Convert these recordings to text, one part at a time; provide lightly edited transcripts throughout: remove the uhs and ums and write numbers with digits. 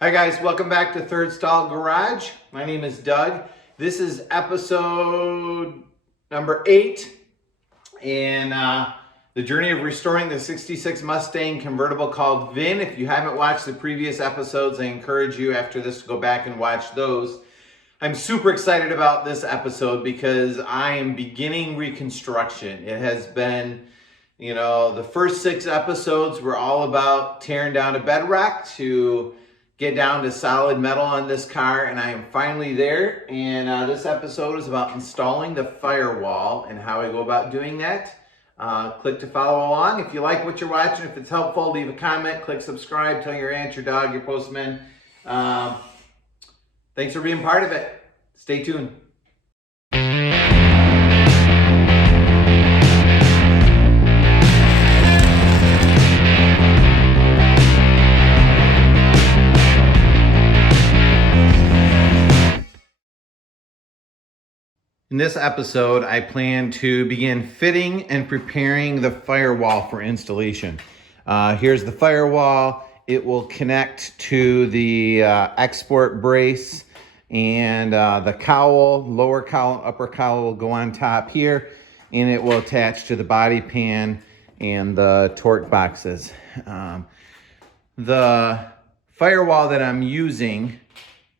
Hi guys, welcome back to Third Stall Garage. My name is Doug. This is episode number 8 in the journey of restoring the 66 Mustang convertible called VIN. If you haven't watched the previous episodes, I encourage you after this to go back and watch those. I'm super excited about this episode because I am beginning reconstruction. It has been, the first 6 episodes were all about tearing down a bedrock to get down to solid metal on this car, and I am finally there. And this episode is about installing the firewall and how I go about doing that. Click to follow along. If you like what you're watching, if it's helpful, leave a comment, click subscribe, tell your aunt, your dog, your postman. Thanks for being part of it. Stay tuned. In this episode, I plan to begin fitting and preparing the firewall for installation. Here's the firewall. It will connect to the export brace, and the cowl, lower cowl, upper cowl will go on top here, and it will attach to the body pan and the torque boxes. The firewall that I'm using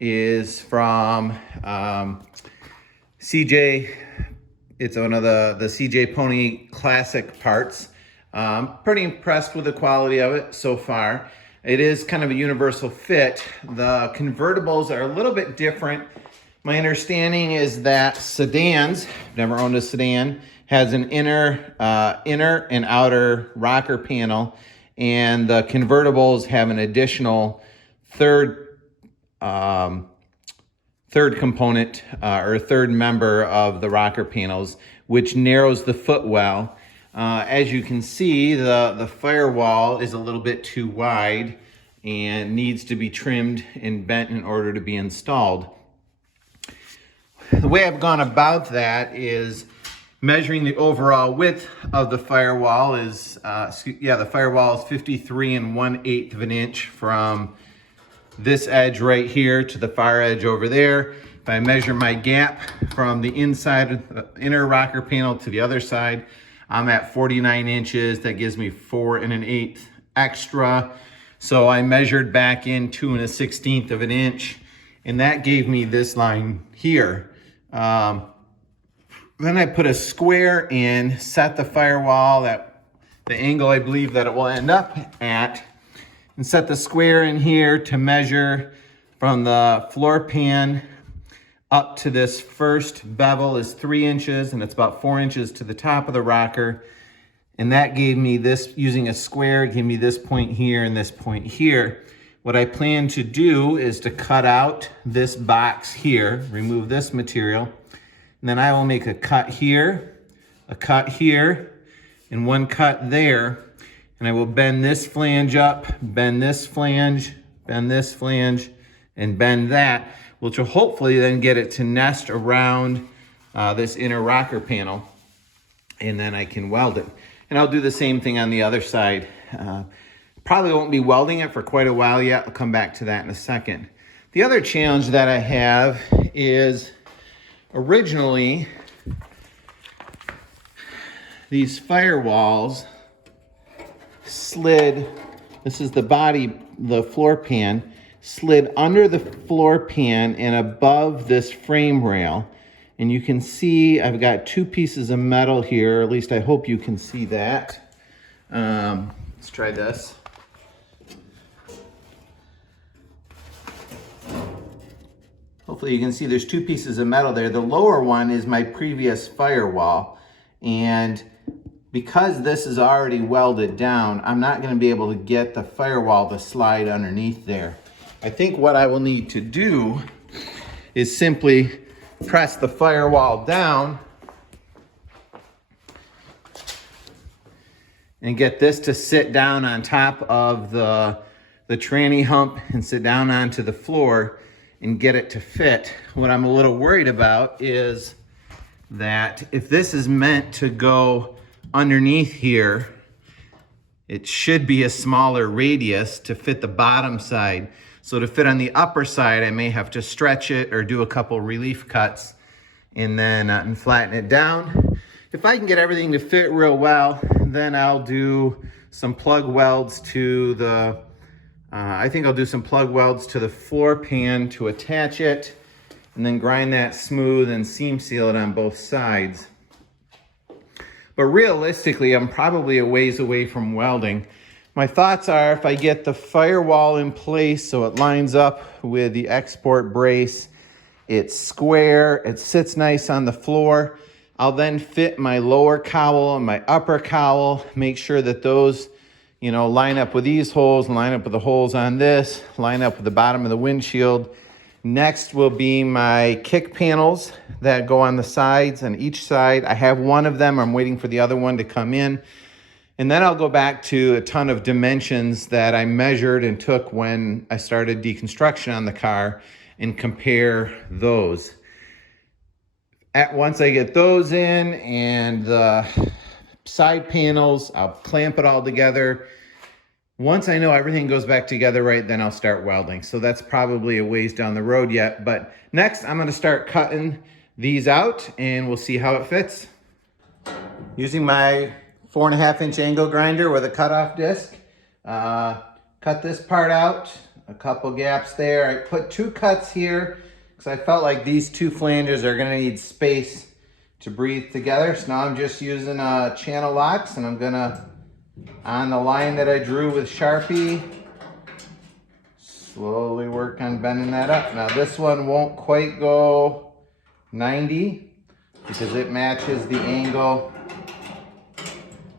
is from CJ. It's one of the CJ Pony classic parts. Pretty impressed with the quality of it so far. It is kind of a universal fit. The convertibles are a little bit different. My understanding is that sedans, never owned a sedan, has an inner and outer rocker panel, and the convertibles have an additional third component or third member of the rocker panels, which narrows the footwell. As you can see, the firewall is a little bit too wide and needs to be trimmed and bent in order to be installed. The way I've gone about that is measuring the overall width of the firewall is, the firewall is 53 1/8 of an inch from this edge right here to the far edge over there. If I measure my gap from the inside of the inner rocker panel to the other side, I'm at 49 inches. That gives me 4 1/8 extra. So I measured back in 2 1/16 of an inch, and that gave me this line here. Then I put a square in, set the firewall at the angle I believe that it will end up at, and set the square in here to measure from the floor pan up to this first bevel is 3 inches, and it's about 4 inches to the top of the rocker. And that gave me this, using a square, gave me this point here and this point here. What I plan to do is to cut out this box here, remove this material, and then I will make a cut here, and one cut there. And I will bend this flange up, bend this flange, bend this flange, and bend that, which will hopefully then get it to nest around this inner rocker panel, and then I can weld it. And I'll do the same thing on the other side. Probably won't be welding it for quite a while yet. I'll come back to that in a second. The other challenge that I have is originally these firewalls slid, this is the body, the floor pan, slid under the floor pan and above this frame rail. And you can see I've got 2 pieces of metal here, or at least I hope you can see that. Let's try this. Hopefully you can see there's 2 pieces of metal there. The lower one is my previous firewall, and because this is already welded down, I'm not going to be able to get the firewall to slide underneath there. I think what I will need to do is simply press the firewall down and get this to sit down on top of the tranny hump and sit down onto the floor and get it to fit. What I'm a little worried about is that if this is meant to go underneath here, it should be a smaller radius to fit the bottom side. So to fit on the upper side, I may have to stretch it or do a couple relief cuts and then and flatten it down. If I can get everything to fit real well, then I'll do some plug welds to the, I think I'll do some plug welds to the floor pan to attach it, and then grind that smooth and seam seal it on both sides. But realistically, I'm probably a ways away from welding. My thoughts are if I get the firewall in place so it lines up with the export brace, it's square, it sits nice on the floor, I'll then fit my lower cowl and my upper cowl, make sure that those, you know, line up with these holes, line up with the holes on this, line up with the bottom of the windshield. Next will be my kick panels that go on the sides on each side. I have one of them, I'm waiting for the other one to come in. And then I'll go back to a ton of dimensions that I measured and took when I started deconstruction on the car and compare those. Once I get those in and the side panels, I'll clamp it all together. Once I know everything goes back together right, then I'll start welding. So that's probably a ways down the road yet. But next, I'm gonna start cutting these out and we'll see how it fits. Using my 4.5-inch angle grinder with a cutoff disc. Cut this part out, a couple gaps there. I put 2 cuts here because I felt like these 2 flanges are gonna need space to breathe together. So now I'm just using channel locks, and I'm gonna, on the line that I drew with Sharpie, slowly work on bending that up. Now this one won't quite go 90 because it matches the angle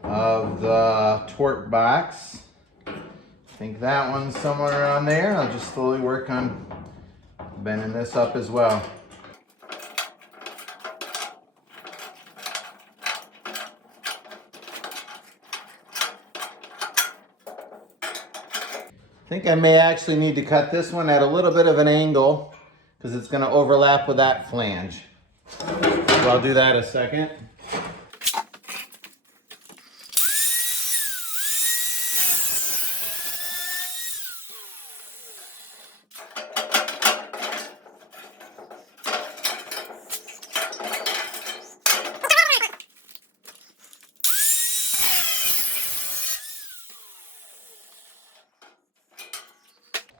of the torque box. I think that one's somewhere around there. I'll just slowly work on bending this up as well. I think I may actually need to cut this one at a little bit of an angle because it's going to overlap with that flange. So I'll do that in a second.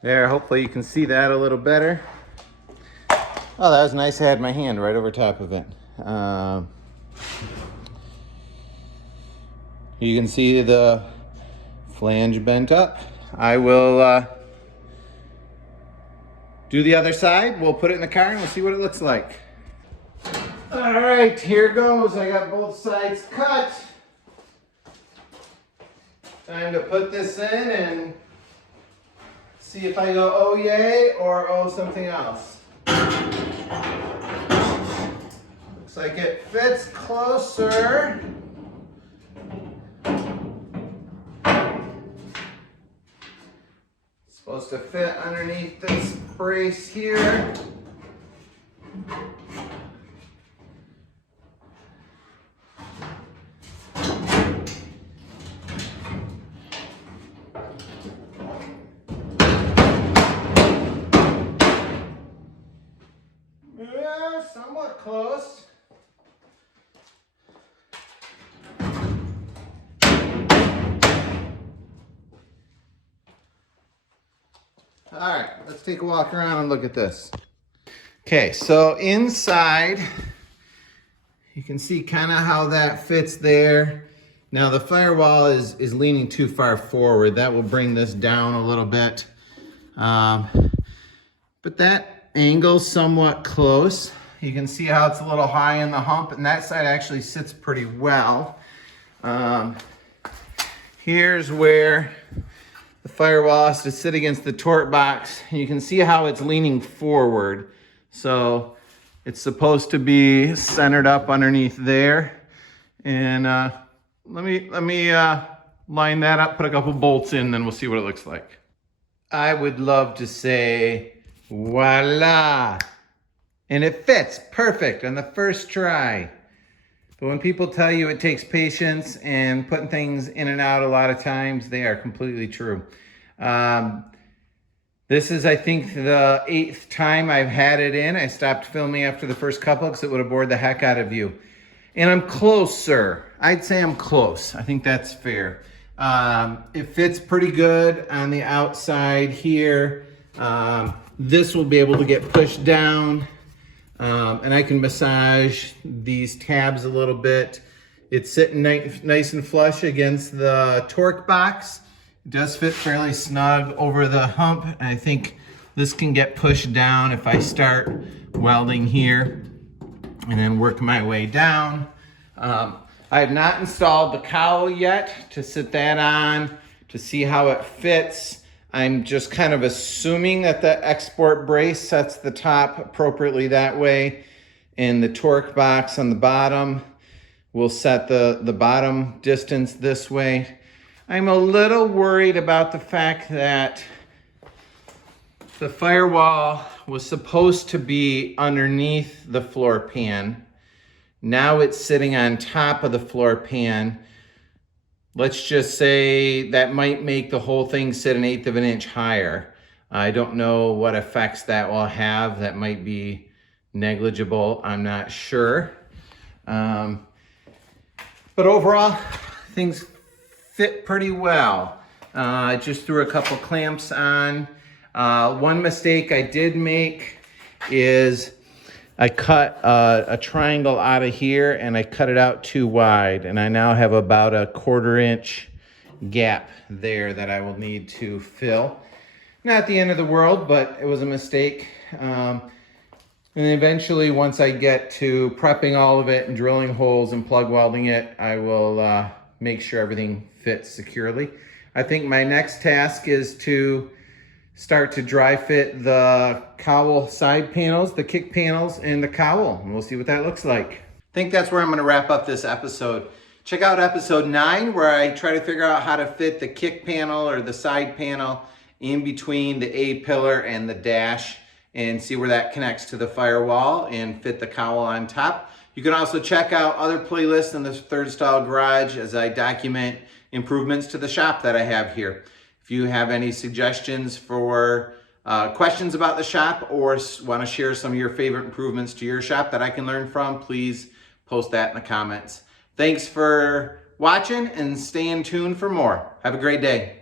There, hopefully you can see that a little better. Oh, that was nice. I had my hand right over top of it. You can see the flange bent up. I will do the other side. We'll put it in the car and we'll see what it looks like. All right, here goes. I got both sides cut. Time to put this in and see if I go oh yay or oh something else. Looks like it fits closer. It's supposed to fit underneath this brace here. Yeah, somewhat close. All right, let's take a walk around and look at this. Okay, so inside, you can see kind of how that fits there. Now the firewall is leaning too far forward. That will bring this down a little bit. But that angle's somewhat close. You can see how it's a little high in the hump, and that side actually sits pretty well. Here's where the firewall has to sit against the torque box. You can see how it's leaning forward. So it's supposed to be centered up underneath there. And let me line that up, put a couple bolts in, then we'll see what it looks like. I would love to say, voila. And it fits perfect on the first try. But when people tell you it takes patience and putting things in and out a lot of times, they are completely true. This is, I think, the 8th time I've had it in. I stopped filming after the first couple because it would have bored the heck out of you. And I'm closer. I'd say I'm close. I think that's fair. It fits pretty good on the outside here. This will be able to get pushed down. And I can massage these tabs a little bit. It's sitting nice and flush against the torque box. It does fit fairly snug over the hump. I think this can get pushed down if I start welding here and then work my way down. I have not installed the cowl yet to sit that on to see how it fits. I'm just kind of assuming that the export brace sets the top appropriately that way, and the torque box on the bottom will set the bottom distance this way. I'm a little worried about the fact that the firewall was supposed to be underneath the floor pan. Now it's sitting on top of the floor pan. Let's just say that might make the whole thing sit 1/8 of an inch higher. I don't know what effects that will have. That might be negligible. I'm not sure. But overall, things fit pretty well. I just threw a couple clamps on. One mistake I did make is I cut a triangle out of here and I cut it out too wide, and I now have about a 1/4 inch gap there that I will need to fill. Not the end of the world, but it was a mistake. And eventually, once I get to prepping all of it and drilling holes and plug welding it, I will make sure everything fits securely. I think my next task is to start to dry fit the cowl side panels, the kick panels, and the cowl, and we'll see what that looks like. I think that's where I'm gonna wrap up this episode. Check out episode 9, where I try to figure out how to fit the kick panel or the side panel in between the A-pillar and the dash, and see where that connects to the firewall and fit the cowl on top. You can also check out other playlists in the Third Style Garage as I document improvements to the shop that I have here. If you have any suggestions for questions about the shop, or want to share some of your favorite improvements to your shop that I can learn from, please post that in the comments. Thanks for watching, and stay in tune for more. Have a great day.